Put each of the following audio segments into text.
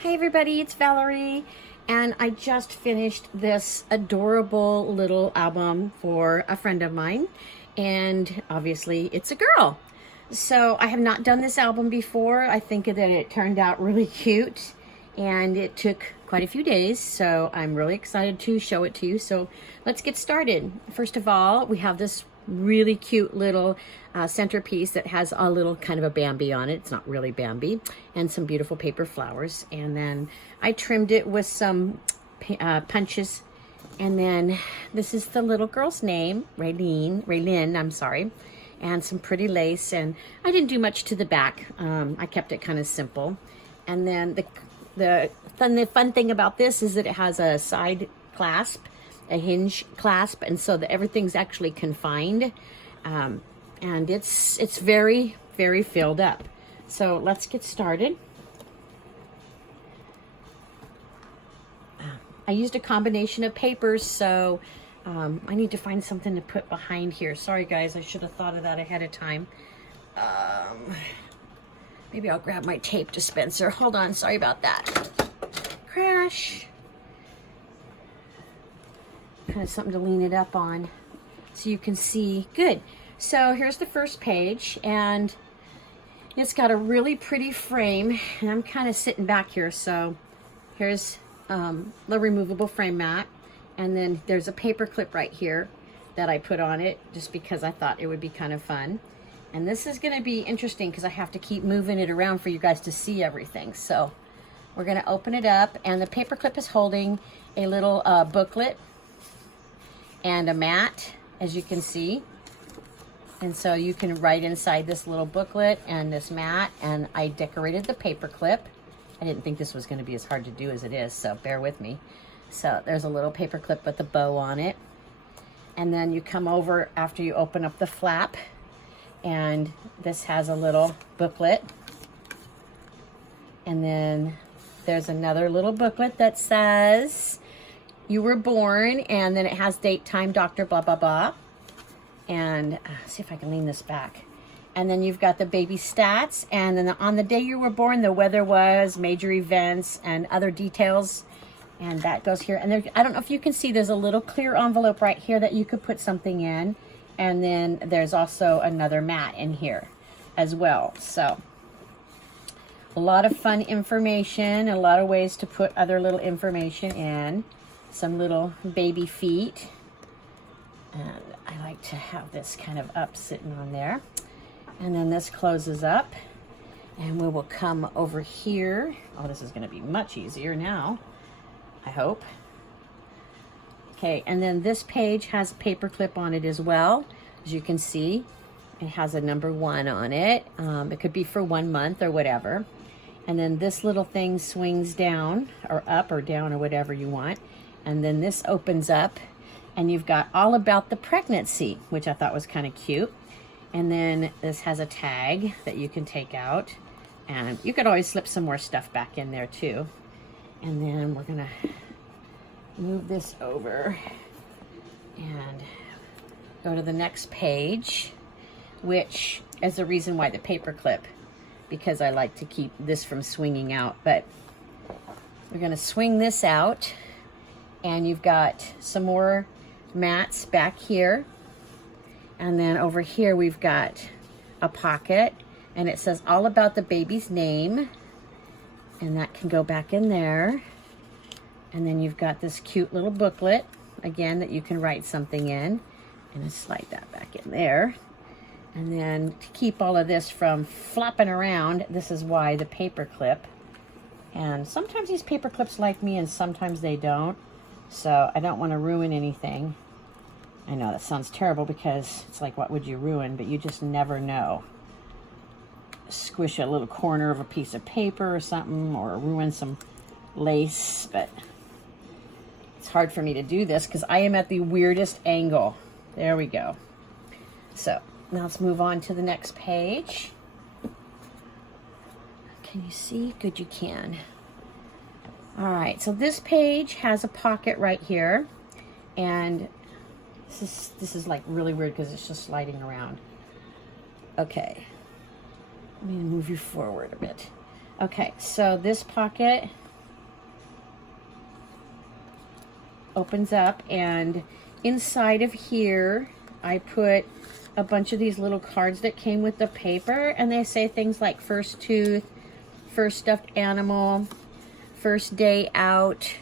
Hey everybody, it's Valerie, and I just finished this adorable little album for a friend of mine, and obviously it's a girl. So I have not done this album before. I think that it turned out really cute, and it took quite a few days, so I'm really excited to show it to you. So let's get started. First of all, we have this really cute little centerpiece that has a little kind of a Bambi on it. It's not really Bambi, and some beautiful paper flowers. And then I trimmed it with some punches. And then this is the little girl's name, Raylene, I'm sorry, and some pretty lace. And I didn't do much to the back. I kept it kind of simple. And then the fun thing about this is that it has a side clasp, a hinge clasp, and so that everything's actually confined, and it's very, very filled up. So let's get started. I used a combination of papers, so I need to find something to put behind here. Sorry guys, I should have thought of that ahead of time. Maybe I'll grab my tape dispenser. Hold on, sorry about that. Crash. Kind of something to lean it up on so you can see. Good. So here's the first page, and it's got a really pretty frame, and I'm kind of sitting back here. So here's the removable frame mat, and then there's a paper clip right here that I put on it just because I thought it would be kind of fun. And this is going to be interesting because I have to keep moving it around for you guys to see everything. So we're going to open it up, and the paper clip is holding a little booklet and a mat, as you can see. And so you can write inside this little booklet and this mat, and I decorated the paper clip. I didn't think this was going to be as hard to do as it is, so bear with me. So there's a little paper clip with a bow on it. And then you come over after you open up the flap, and this has a little booklet. And then there's another little booklet that says you were born, and then it has date, time, doctor, blah, blah, blah. And see if I can lean this back. And then you've got the baby stats, and then on the day you were born, the weather was, major events, and other details. And that goes here. And there, I don't know if you can see, there's a little clear envelope right here that you could put something in. And then there's also another mat in here as well. So a lot of fun information, a lot of ways to put other little information in. Some little baby feet, and I like to have this kind of up sitting on there. And then this closes up, and we will come over here. Oh, this is going to be much easier now, I hope. Okay, and then this page has a paper clip on it as well. As you can see, it has a number 1 on it. It could be for 1 month or whatever. And then this little thing swings down or up or down or whatever you want. And then this opens up, and you've got all about the pregnancy, which I thought was kind of cute. And then this has a tag that you can take out, and you could always slip some more stuff back in there too. And then we're gonna move this over and go to the next page, which is the reason why the paper clip, because I like to keep this from swinging out. But we're gonna swing this out, and you've got some more mats back here. And then over here we've got a pocket, and it says all about the baby's name, and that can go back in there. And then you've got this cute little booklet, again, that you can write something in, and I slide that back in there. And then to keep all of this from flopping around, this is why the paper clip. And sometimes these paper clips like me, and sometimes they don't. So I don't want to ruin anything. I know that sounds terrible because it's like, what would you ruin? But you just never know. Squish a little corner of a piece of paper or something, or ruin some lace. But it's hard for me to do this because I am at the weirdest angle. There we go. So now let's move on to the next page. Can you see? Good, you can. All right, so this page has a pocket right here, and this is like really weird because it's just sliding around. Okay, let me move you forward a bit. Okay, so this pocket opens up, and inside of here I put a bunch of these little cards that came with the paper, and they say things like first tooth, first stuffed animal, first day out,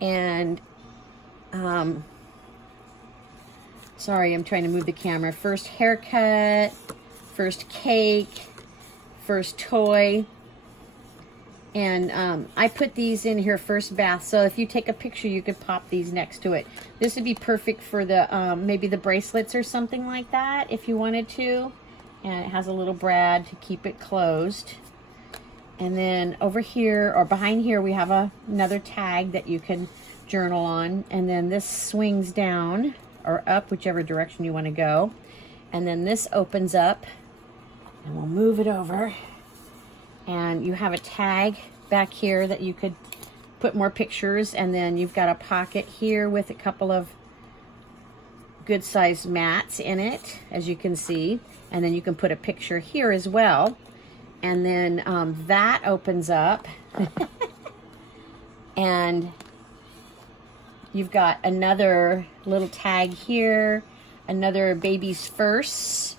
and sorry, I'm trying to move the camera, first haircut, first cake, first toy. And I put these in here, first bath. So if you take a picture, you could pop these next to it. This would be perfect for the maybe the bracelets or something like that if you wanted to. And it has a little brad to keep it closed. And then over here or behind here, we have another tag that you can journal on. And then this swings down or up, whichever direction you want to go. And then this opens up, and we'll move it over. And you have a tag back here that you could put more pictures, and then you've got a pocket here with a couple of good sized mats in it, as you can see, and then you can put a picture here as well. And then that opens up and you've got another little tag here, another baby's first,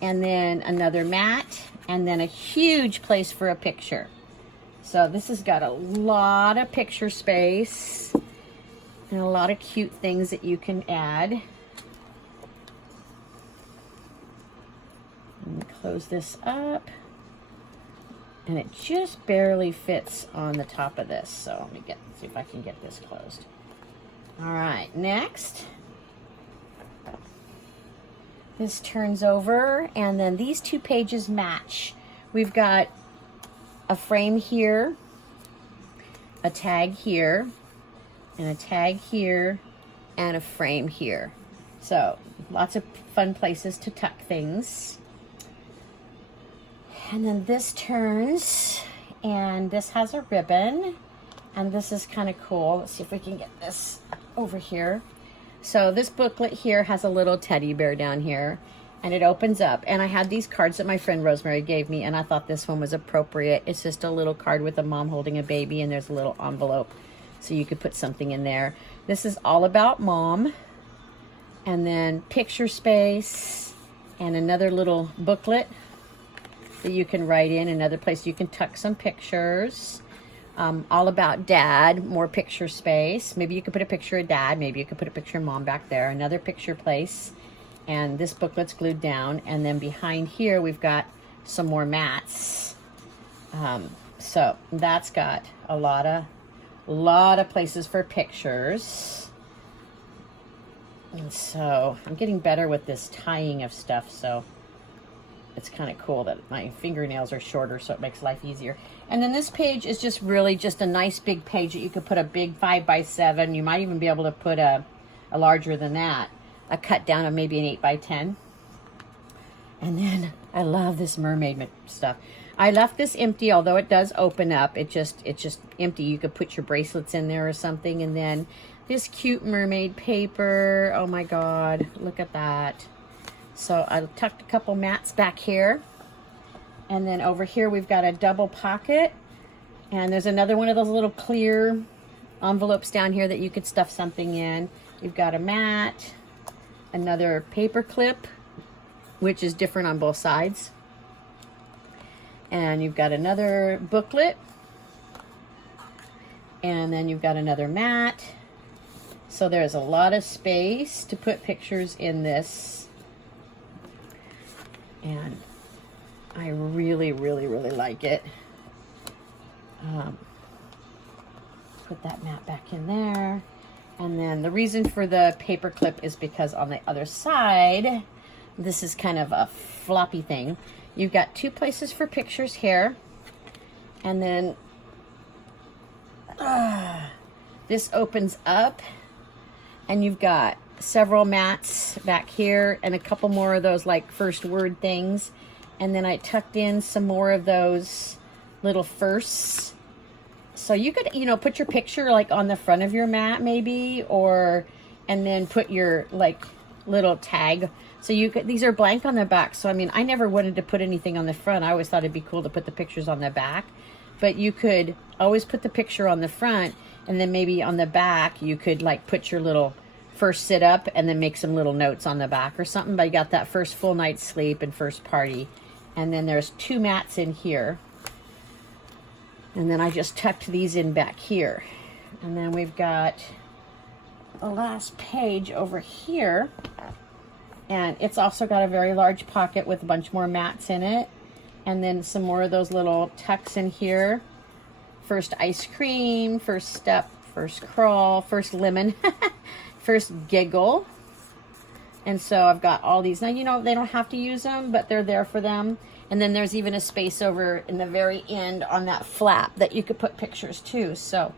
and then another mat, and then a huge place for a picture. So this has got a lot of picture space and a lot of cute things that you can add. Let me close this up. And it just barely fits on the top of this. So let me see if I can get this closed. All right, next. This turns over, and then these two pages match. We've got a frame here, a tag here, and a tag here, and a frame here. So lots of fun places to tuck things. And then this turns, and this has a ribbon, and this is kind of cool. Let's see if we can get this over here. So this booklet here has a little teddy bear down here, and it opens up. And I had these cards that my friend Rosemary gave me, and I thought this one was appropriate. It's just a little card with a mom holding a baby, and there's a little envelope, so you could put something in there. This is all about mom, and then picture space, and another little booklet that you can write in, another place you can tuck some pictures. All about dad, more picture space. Maybe you could put a picture of dad. Maybe you could put a picture of mom back there. Another picture place. And this booklet's glued down. And then behind here, we've got some more mats. So that's got a lot of places for pictures. And so I'm getting better with this tying of stuff. So it's kind of cool that my fingernails are shorter, so it makes life easier. And then this page is just really just a nice big page that you could put a big 5x7. You might even be able to put a larger than that, a cut down of maybe an 8x10. And then I love this mermaid stuff. I left this empty, although it does open up. It's just empty. You could put your bracelets in there or something. And then this cute mermaid paper. Oh my God, look at that. So I tucked a couple mats back here. And then over here we've got a double pocket. And there's another one of those little clear envelopes down here that you could stuff something in. You've got a mat, another paper clip, which is different on both sides. And you've got another booklet. And then you've got another mat. So there's a lot of space to put pictures in this. And I really, really, really like it. Put that mat back in there. And then the reason for the paper clip is because on the other side, this is kind of a floppy thing. You've got two places for pictures here. And then this opens up, and you've got several mats back here and a couple more of those like first word things. And then I tucked in some more of those little firsts. So you could, you know, put your picture like on the front of your mat maybe, and then put your like little tag. So you could, these are blank on the back. So I mean, I never wanted to put anything on the front. I always thought it'd be cool to put the pictures on the back. but you could always put the picture on the front, and then maybe on the back you could like put your little first sit up and then make some little notes on the back or something. But you got that first full night's sleep and first party. And then there's 2 mats in here. And then I just tucked these in back here. And then we've got the last page over here. And it's also got a very large pocket with a bunch more mats in it. And then some more of those little tucks in here. First ice cream, first step, first crawl, first lemon, first giggle. And so I've got all these. Now, you know, they don't have to use them, but they're there for them. And then there's even a space over in the very end on that flap that you could put pictures too. So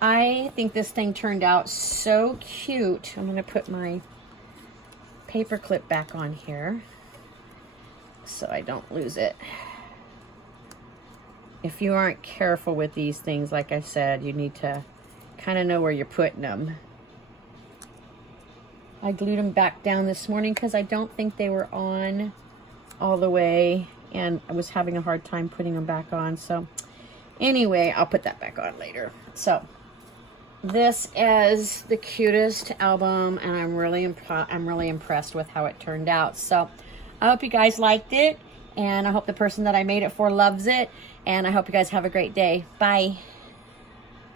I think this thing turned out so cute. I'm going to put my paper clip back on here so I don't lose it. If you aren't careful with these things, like I said, you need to kind of know where you're putting them. I glued them back down this morning because I don't think they were on all the way, and I was having a hard time putting them back on. So anyway, I'll put that back on later. So this is the cutest album, and I'm really impressed with how it turned out. So I hope you guys liked it, and I hope the person that I made it for loves it, and I hope you guys have a great day. Bye.